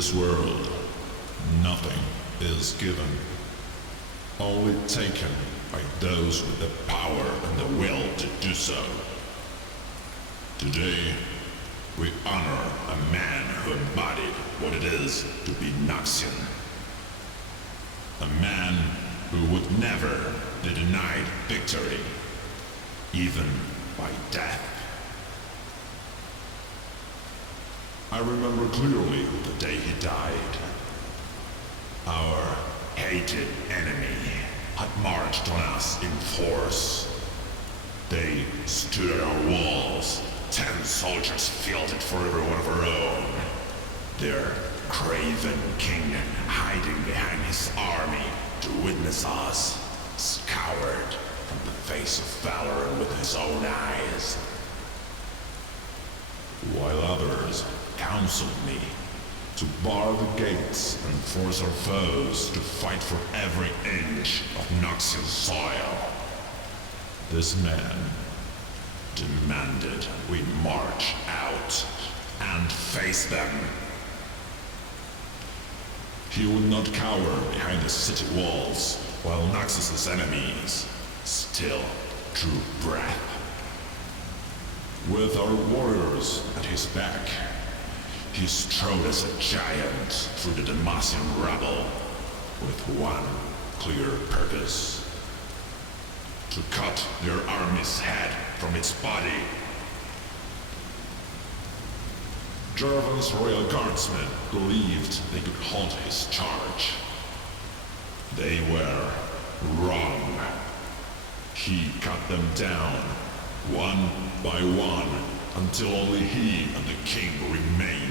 this world, nothing is given, only taken by those with the power and the will to do so. Today, we honor a man who embodied what it is to be Noxian. A man who would never be denied victory, even by death. I remember clearly the day he died. Our hated enemy had marched on us in force. They stood at our walls, 10 soldiers fielded for every one of our own. Their craven king hiding behind his army to witness us, scoured from the face of valor with his own eyes. While others counseled me to bar the gates and force our foes to fight for every inch of Noxian soil, this man demanded we march out and face them. He would not cower behind the city walls while Noxus's enemies still drew breath. With our warriors at his back, he strode as a giant through the Demacian rubble with one clear purpose: to cut their army's head from its body. Jervan's royal guardsmen believed they could halt his charge. They were wrong. He cut them down, one by one, until only he and the king remained.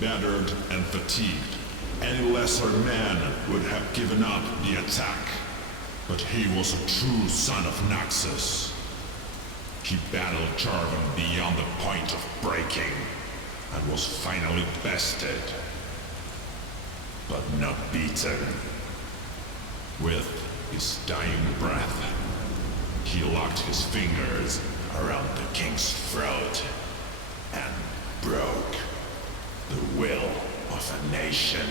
Battered and fatigued, any lesser man would have given up the attack. But he was a true son of Noxus. He battled Jarvan beyond the point of breaking, and was finally bested, but not beaten. With his dying breath, he locked his fingers around the king's throat and broke the will of a nation.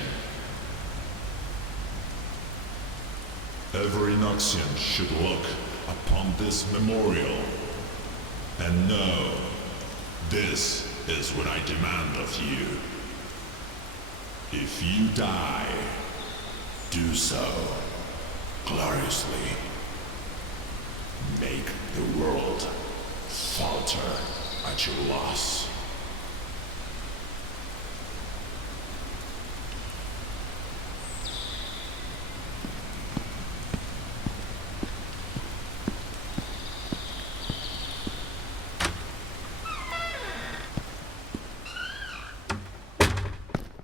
Every Noxian should look upon this memorial and know this is what I demand of you. If you die, do so gloriously. Make the world falter at your loss.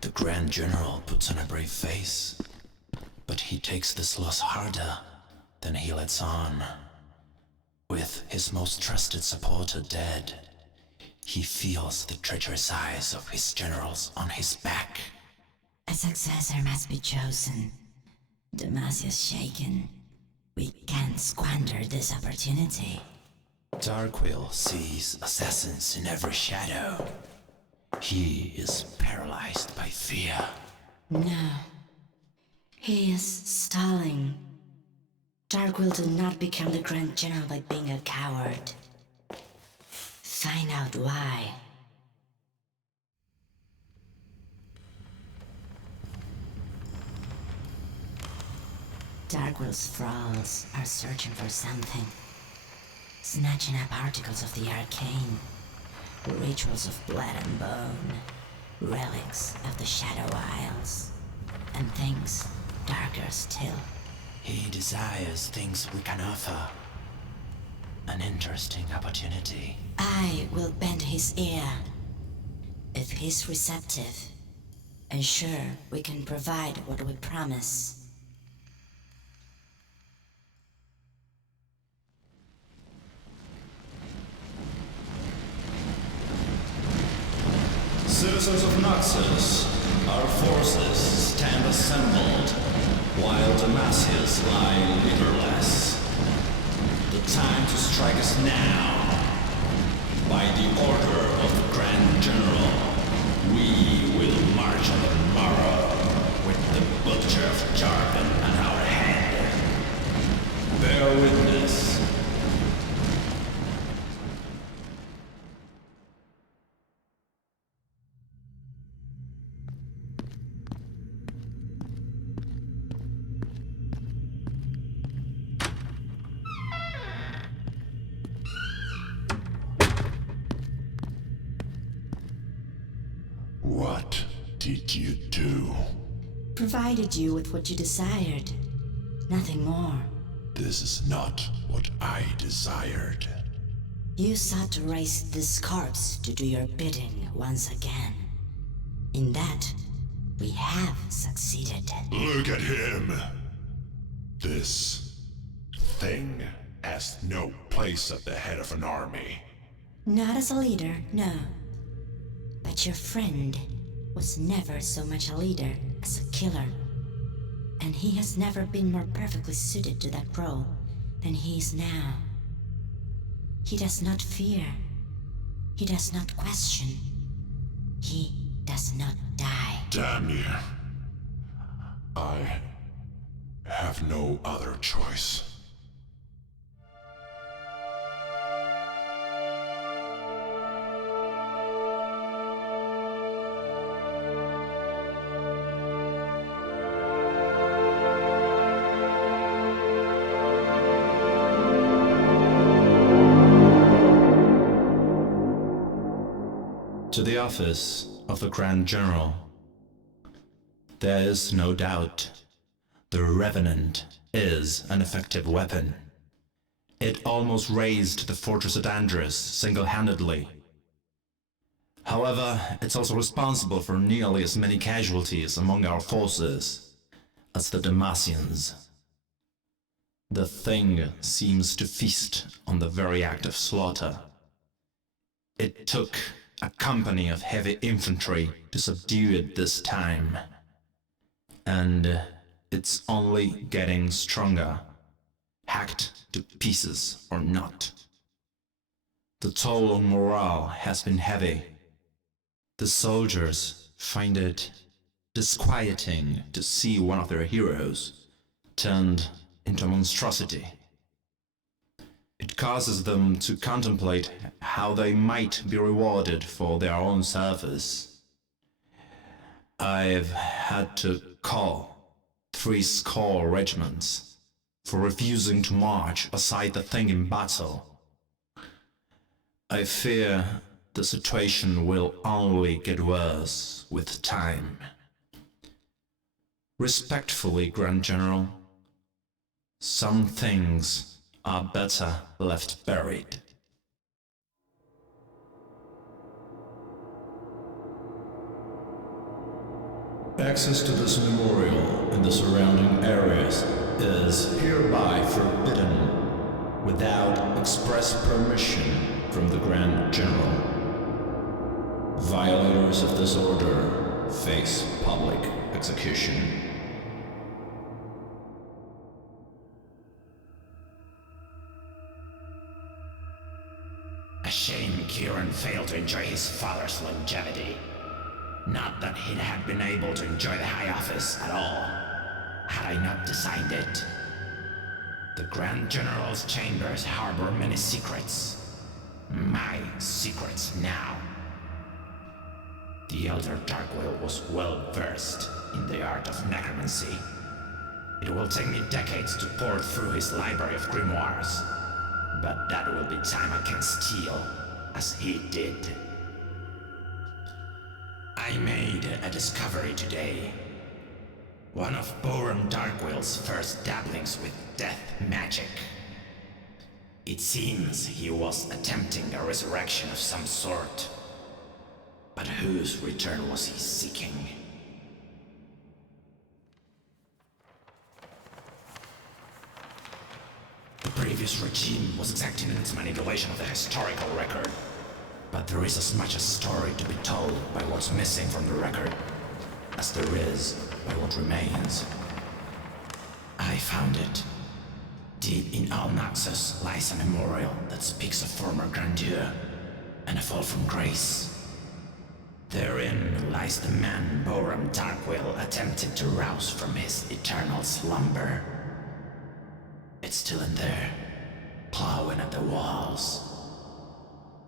The Grand General puts on a brave face, but he takes this loss harder than he lets on. With his most trusted supporter dead, he feels the treacherous eyes of his generals on his back. A successor must be chosen. Demacia's shaken. We can't squander this opportunity. Darkwill sees assassins in every shadow. He is paralyzed by fear. No. He is stalling. Darkwill did not become the Grand General by being a coward. Find out why. Darkwill's thralls are searching for something. Snatching up articles of the arcane. Rituals of blood and bone. Relics of the Shadow Isles. And things darker still. He desires things we can offer. An interesting opportunity. I will bend his ear. If he's receptive, and sure we can provide what we promise. Citizens of Noxus, our forces stand assembled, while Demacias lie leaderless. The time to strike is now. By the order of the Grand General, we march on the morrow, with the butcher of Jarvan at our head. Bear witness. What did you do? Provided you with what you desired. Nothing more. This is not what I desired. You sought to raise this corpse to do your bidding once again. In that, we have succeeded. Look at him! This thing has no place at the head of an army. Not as a leader, no. But your friend was never so much a leader as a killer. And he has never been more perfectly suited to that role than he is now. He does not fear. He does not question. He does not die. Damn you. I have no other choice. To the office of the Grand General. There is no doubt. The Revenant is an effective weapon. It almost razed the fortress at Andres single-handedly. However, it's also responsible for nearly as many casualties among our forces as the Demacians. The thing seems to feast on the very act of slaughter. It took a company of heavy infantry to subdue it this time. And it's only getting stronger, hacked to pieces or not. The toll on morale has been heavy. The soldiers find it disquieting to see one of their heroes turned into a monstrosity. It causes them to contemplate how they might be rewarded for their own service. I've had to call 70 regiments for refusing to march beside the thing in battle. I fear the situation will only get worse with time. Respectfully, Grand General, some things are better left buried. Access to this memorial and the surrounding areas is hereby forbidden without express permission from the Grand General. Violators of this order face public execution. A shame Kieran failed to enjoy his father's longevity. Not that he'd have been able to enjoy the High Office at all, had I not designed it. The Grand General's chambers harbor many secrets. My secrets now. The Elder Darkwill was well versed in the art of necromancy. It will take me decades to pore through his library of grimoires, but that will be time I can steal, as he did. I made a discovery today. One of Borum Darkwill's first dabblings with death magic. It seems he was attempting a resurrection of some sort. But whose return was he seeking? The previous regime was exacting in its manipulation of the historical record. But there is as much a story to be told by what's missing from the record as there is by what remains. I found it. Deep in Al Naxos lies a memorial that speaks of former grandeur and a fall from grace. Therein lies the man Boram Darkwill attempted to rouse from his eternal slumber. It's still in there, clawing at the walls.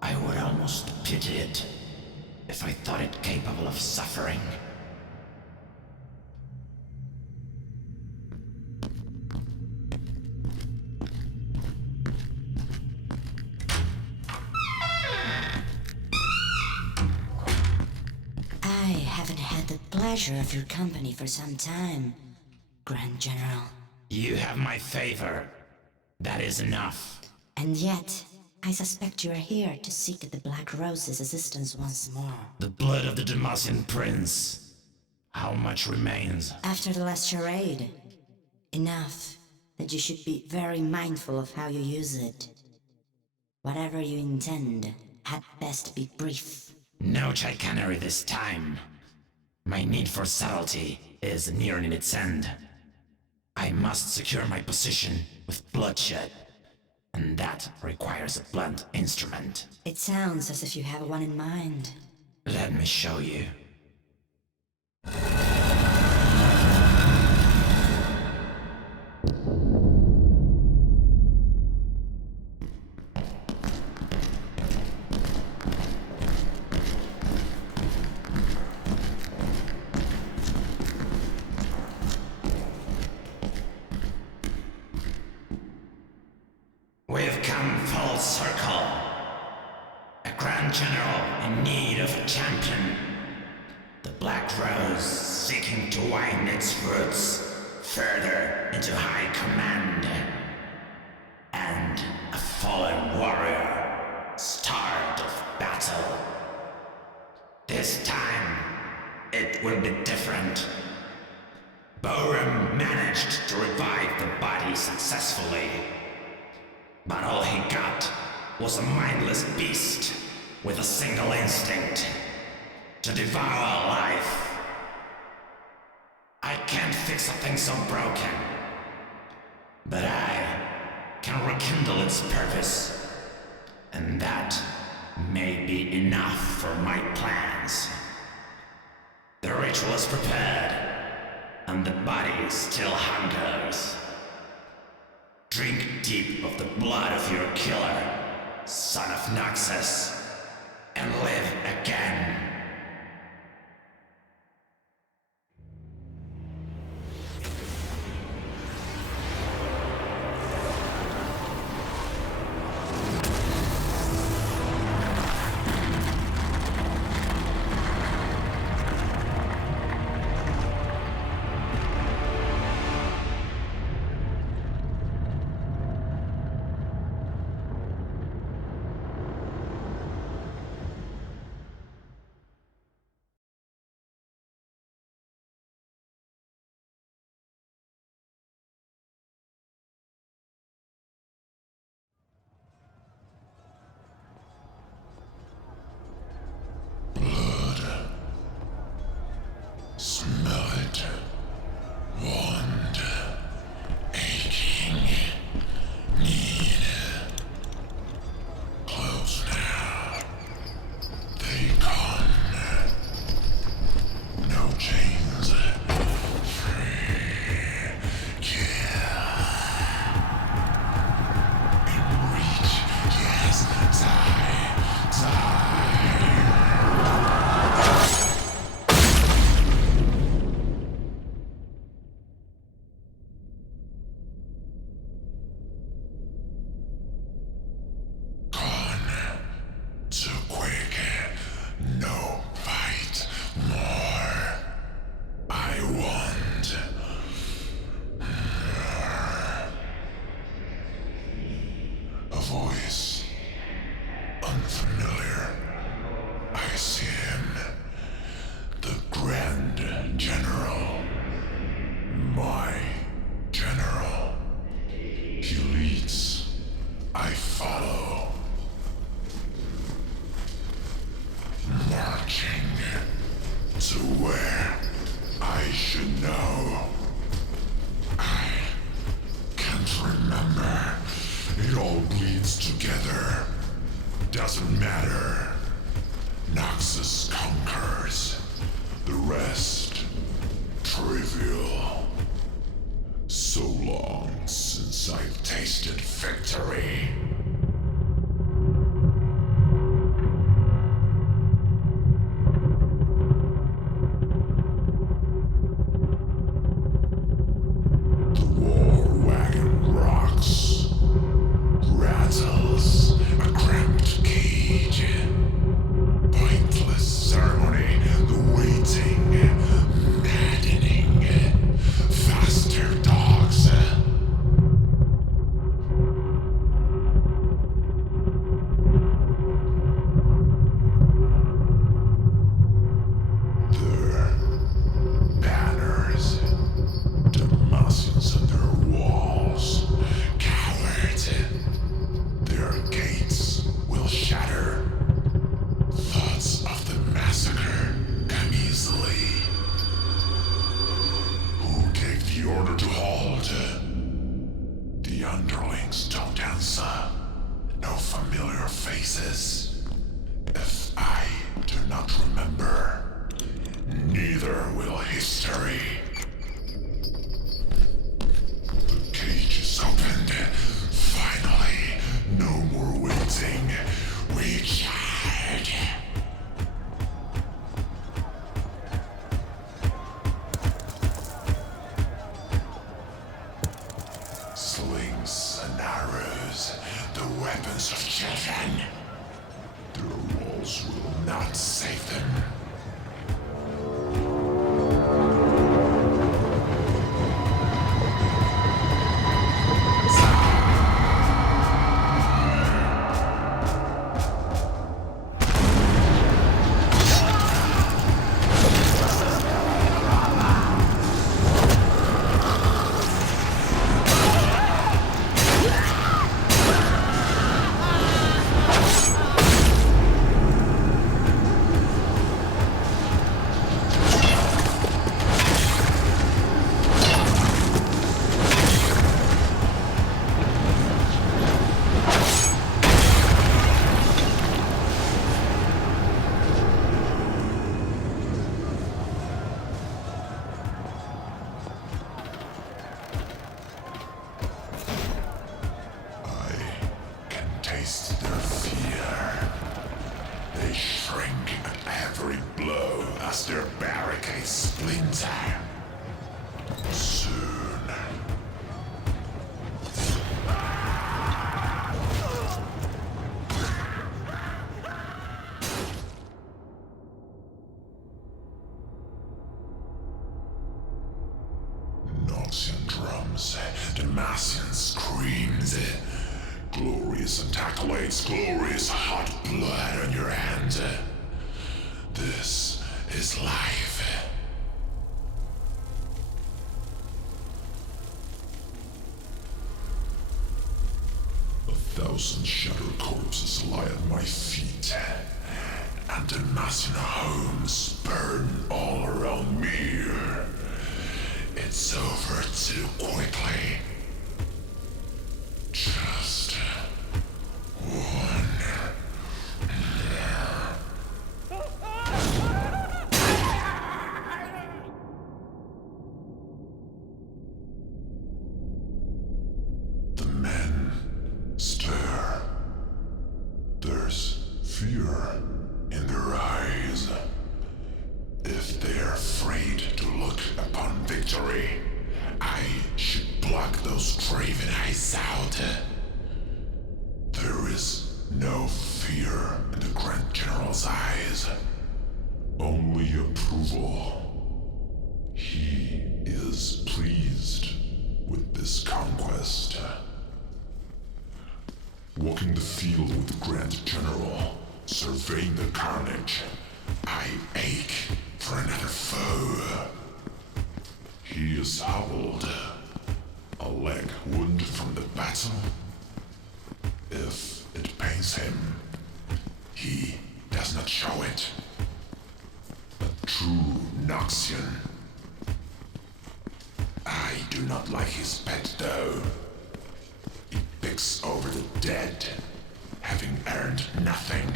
I would almost pity it if I thought it capable of suffering. I haven't had the pleasure of your company for some time, Grand General. You have my favor. That is enough. And yet, I suspect you are here to seek the Black Rose's assistance once more. The blood of the Demacian prince. How much remains? After the last charade, enough that you should be very mindful of how you use it. Whatever you intend had best be brief. No chicanery this time. My need for subtlety is nearing its end. I must secure my position with bloodshed, and that requires a blunt instrument. It sounds as if you have one in mind. Let me show you. We've come full circle. A Grand General in need of a champion. The Black Rose seeking to wind its roots further into high command. And a fallen warrior, starved of battle. This time, it will be different. Boram managed to revive the body successfully. But all he got was a mindless beast with a single instinct: to devour life. I can't fix a thing so broken, but I can rekindle its purpose, and that may be enough for my plans. The ritual is prepared, and the body still hungers. Drink deep of the blood of your killer, son of Noxus, and live again. Smell it. Wand. Aching. Need. Close now. They come. No chains. Free. Kill. In reach. Yes. Die. Die. Too quick. No fight more. I want. A voice. Unfamiliar. I see him. The Grand General. My General. He leads. I follow. Marching to where I should know. I can't remember. It all bleeds together. Doesn't matter. Noxus conquer. The rest, trivial. So long since I've tasted victory. The war wagon rocks, rattles, a cramped cage. Pointless ceremony, the waiting, maddening. Faster, dogs. Their banners, Demacians on their walls, coward. Their gates will shatter. Thoughts of the massacre come easily. Who gave the order to halt? The underlings don't answer. No familiar faces. If I do not remember, neither will history. The cage is opened. Finally, no more waiting. We charge. Slings and arrows, the weapons of children. Their walls will not save them. Taste their fear. They shrink at every blow as their barricades splinter. Soon. Noxian drums, Demacian screams. Glorious and accolades, glorious hot blood on your hand. This is life. A thousand shattered corpses lie at my feet, and Demacian homes burn all around me. It's over too quickly. Just one. The men stir. There's fear in their eyes. If they're afraid to look upon victory, I should block those craven eyes out. There is no fear in the Grand General's eyes. Only approval. He is pleased with this conquest. Walking the field with the Grand General, surveying the carnage, I ache for another foe. He is hobbled, a leg wound from the battle. If it pains him, he does not show it. A true Noxian. I do not like his pet though. He picks over the dead, having earned nothing.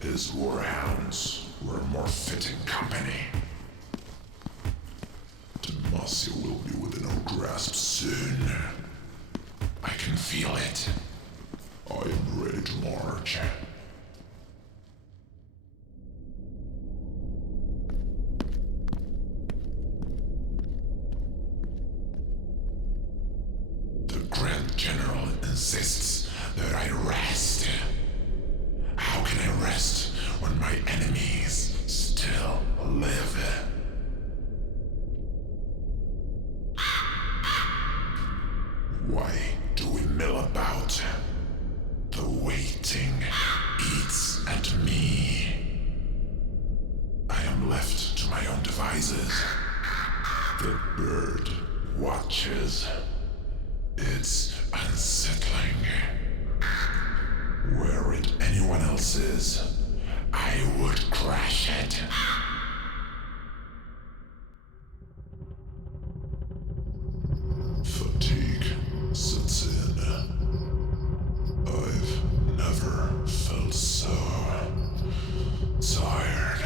His warhounds were more fitting company. Demacia will be within our grasp soon. I can feel it. I am ready to march. The Grand General insists that I rest. How can I rest when my enemies still live? Why do we mill about? The waiting eats at me. I am left to my own devices. The bird watches. It's unsettling. Were it anyone else's, I would crash it. Fatigue sets in. I've never felt so tired.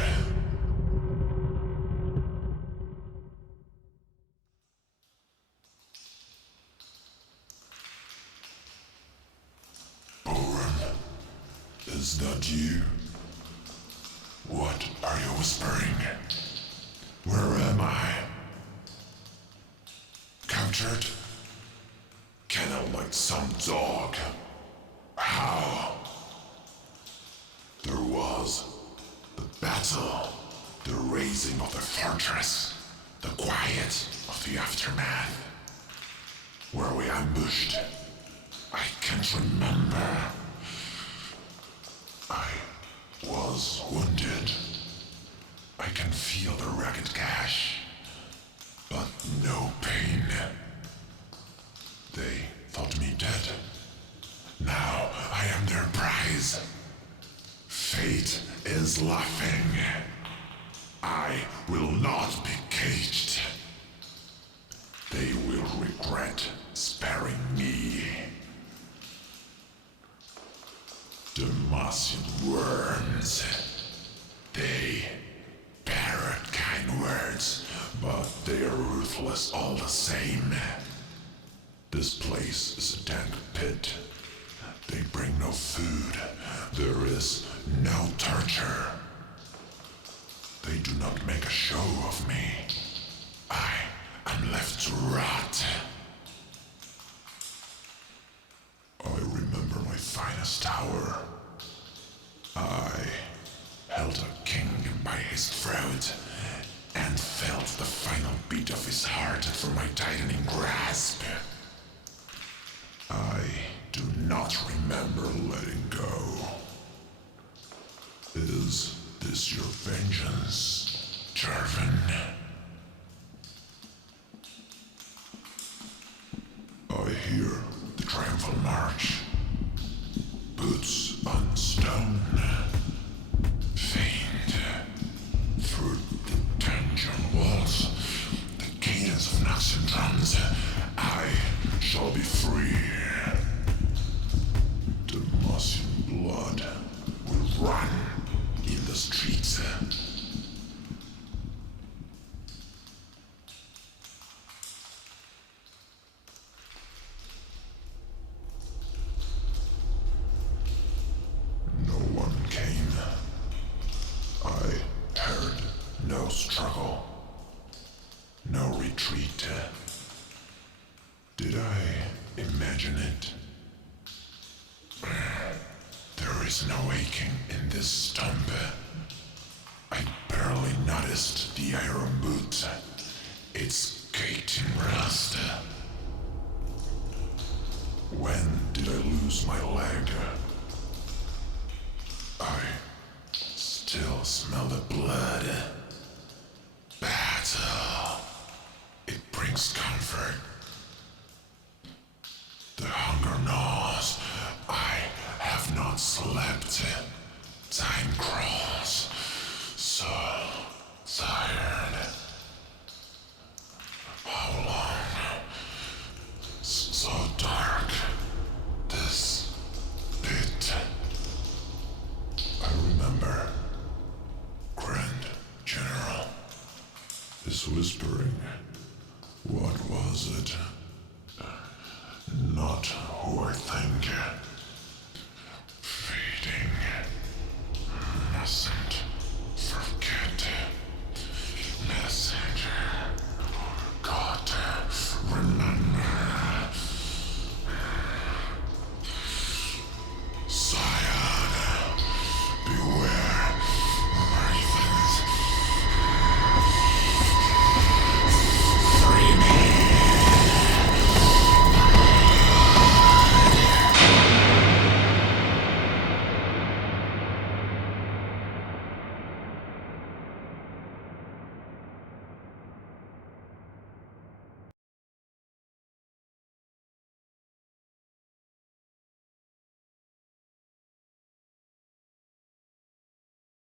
Boren, is that you? What are you whispering? Where am I? Captured? Kennel like some dog. How? There was the battle, the raising of the fortress, the quiet of the aftermath. Were we ambushed? I can't remember. I was wounded. I can feel the ragged gash, but no pain. They thought me dead. Now I am their prize. Fate is laughing. I will not be caged. They will regret sparing me. Demacian worms. They parrot kind words, but they are ruthless all the same. This place is a dank pit. They bring no food. There is no torture. They do not make a show of me. I am left to rot. I remember my finest hour. I held a king by his throat and felt the final beat of his heart for my tightening grasp. I do not remember letting go. Is this your vengeance, Jarvan? I hear the triumphal march. Boots on stone. Faint. Through the dungeon walls, the cadence of Noxian drums, I shall be free. Demacian blood will run in the streets. No one came. I heard no struggle, no retreat. Did I imagine it? There is no aching in this stump. I barely noticed the iron boot. It's caked in rust. When did I lose my leg? I still smell the blood. Battle. It brings comfort. The hunger gnaws. I have not slept. Time crawls. So tired. How long? So dark. This pit. I remember. Grand not who I think.